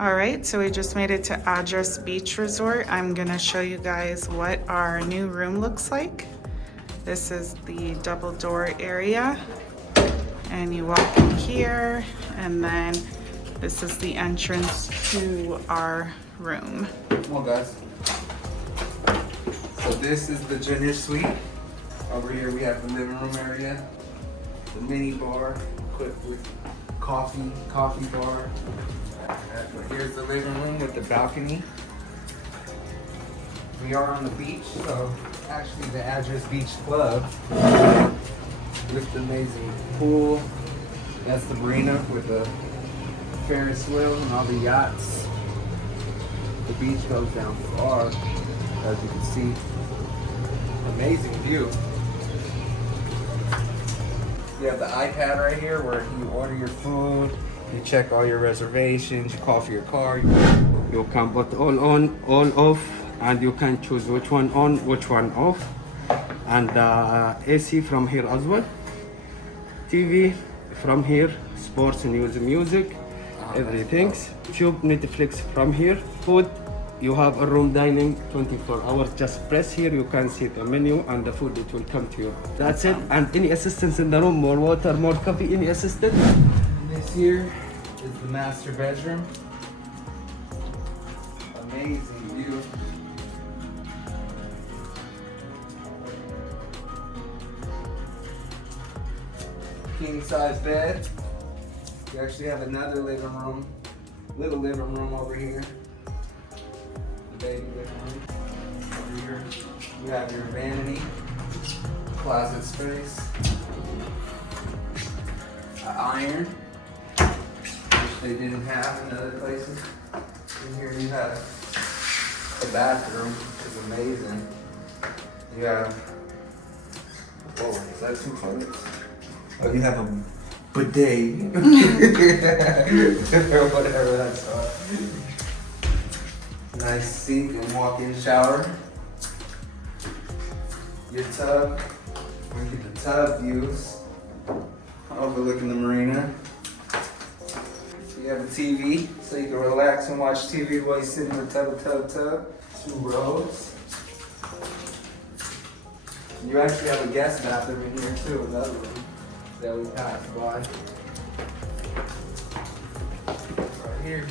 All right, so we just made it to Address Beach Resort. I'm gonna show you guys what our new room looks like. This is the double door area, and you walk in here, and then this is the entrance to our room. Come on, guys. So this is the dinner suite. Over here we have the living room area, the mini bar equipped with coffee bar. Here's the living room with the balcony. We are on the beach, so actually the Address Beach Club with the amazing pool. That's the marina with the Ferris wheel and all the yachts. The beach goes down far, as you can see. Amazing view. You have the iPad right here where you order your food, you check all your reservations, you call for your car. You can put all on, all off, and you can choose which one on, which one off. And AC from here as well. TV from here, sports and music, everything. Tube, Netflix from here. Food, you have a room dining 24 hours. Just press here, you can see the menu and the food, it will come to you. That's it. And any assistance in the room, more water, more coffee, any assistance. This here is the master bedroom. Amazing view. King size bed. You actually have another living room, little living room over here. The baby living room. Over here, you have your vanity, closet space, an iron, which they didn't have in other places. In here you have a bathroom, which is amazing. You have, whoa, is that 2 toilets? Oh, you have a bidet. Or whatever that's called. Nice sink and walk-in shower. Your tub. We get the tub views overlooking the marina. You have a TV, so you can relax and watch TV while you sit in the tub. 2 rows. You actually have a guest bathroom in here too, another room that we passed by. Right here.